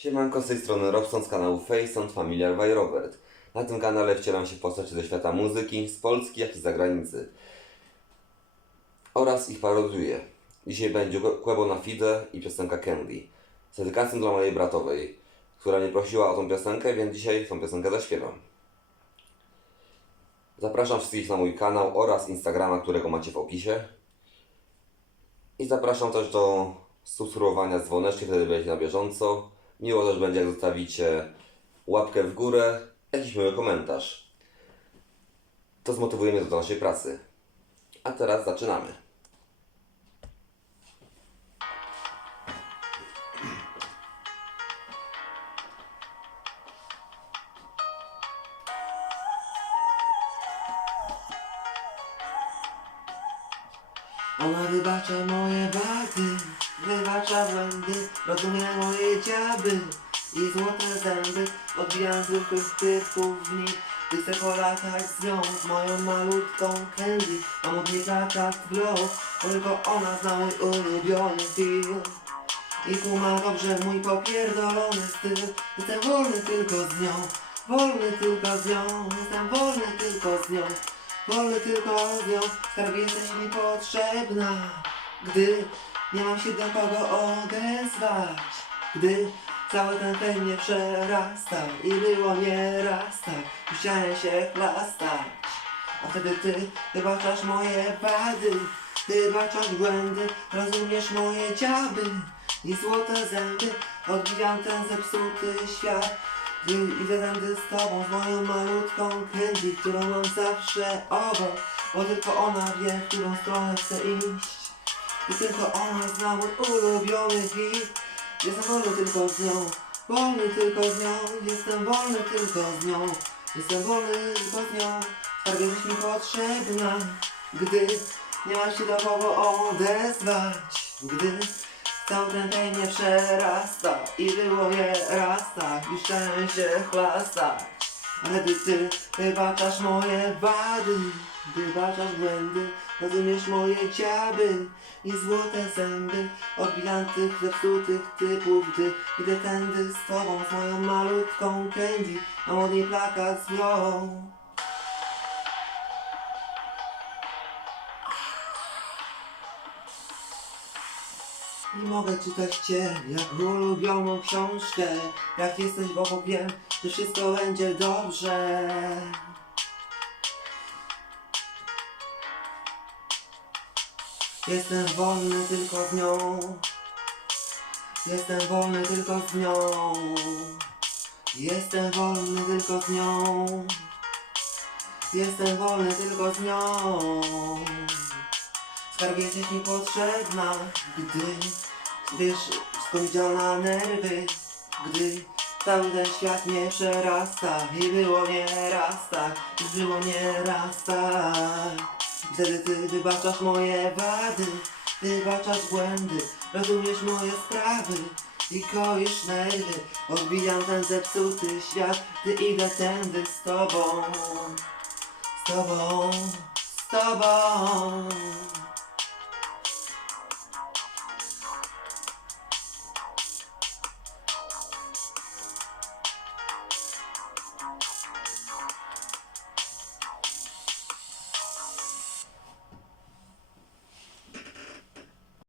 Siemanko, z tej strony Robson z kanału Facesound Familiar by Robert. Na tym kanale wcielam się w postaci ze świata muzyki, z Polski, jak i z zagranicy. Oraz ich parodiuję. Dzisiaj będzie Kłebo na Fide i piosenka Candy. Z dedykacją dla mojej bratowej, która mnie prosiła o tą piosenkę, więc dzisiaj tą piosenkę zaśpiewam. Zapraszam wszystkich na mój kanał oraz Instagrama, którego macie w opisie. I zapraszam też do subskrybowania z dzwoneczkiem, wtedy będziecie na bieżąco. Miło też będzie, jak zostawicie łapkę w górę, jakiś miły komentarz. To zmotywuje mnie do naszej pracy. A teraz zaczynamy. Ona wybacza moje wady, wybacza błędy, rozumie moje dziaby i złote zęby. Odbijam zwykłych typów w nich, by chcę polatać z nią, z moją malutką candy. Mam od niej zakaz bo tylko ona zna mój ulubiony film. I kuma dobrze mój popierdolony styl Jestem wolny tylko z nią Wolny tylko z nią Jestem wolny tylko z nią Wolny tylko z nią Skarbie jesteś mi potrzebna Gdy nie mam się do kogo odezwać Gdy cały ten fame mnie przerasta I było nieraz tak Już Chciałem się chlastać. A wtedy ty wybaczasz moje wady Wybaczasz błędy Rozumiesz moje dziaby. I złote zęby Odbijam ten zepsuty świat. Gdy idę tędy z tobą Z moją malutką candy Którą mam zawsze obok Bo tylko ona wie, w którą stronę chcę iść I tylko ona zna mój ulubiony hit. Jestem wolny tylko z nią Wolny tylko z nią. Jestem wolny tylko z nią Jestem wolny tylko z nią. Skarbie jesteś mi potrzebna Gdy nie ma się do kogo odezwać. Gdy cały ten mnie przerasta I było mnie raz tak chciałem się chlastać Ale gdy ty wybaczasz moje wady Wybaczasz błędy Rozumiesz moje dziaby I złote zęby. Odbijam tych zepsutych typów Gdy idę tędy z tobą Z moją malutką candy Mam od niej plakat z mną Nie mogę czytać cię jak ulubioną książkę. Jak jesteś obok wiem, że wszystko będzie dobrze Jestem wolny tylko z nią. Jestem wolny tylko z nią. Jestem wolny tylko z nią. Jestem wolny tylko z nią. Skarbie jesteś mi potrzebna Gdy wiesz, działa na nerwy Gdy cały ten świat mnie przerasta. I było nieraz tak, było nieraz tak Wtedy ty wybaczasz moje wady Wybaczasz błędy Rozumiesz moje sprawy I koisz nerwy. Odbijam ten zepsuty świat Gdy idę tędy z tobą Z tobą Z tobą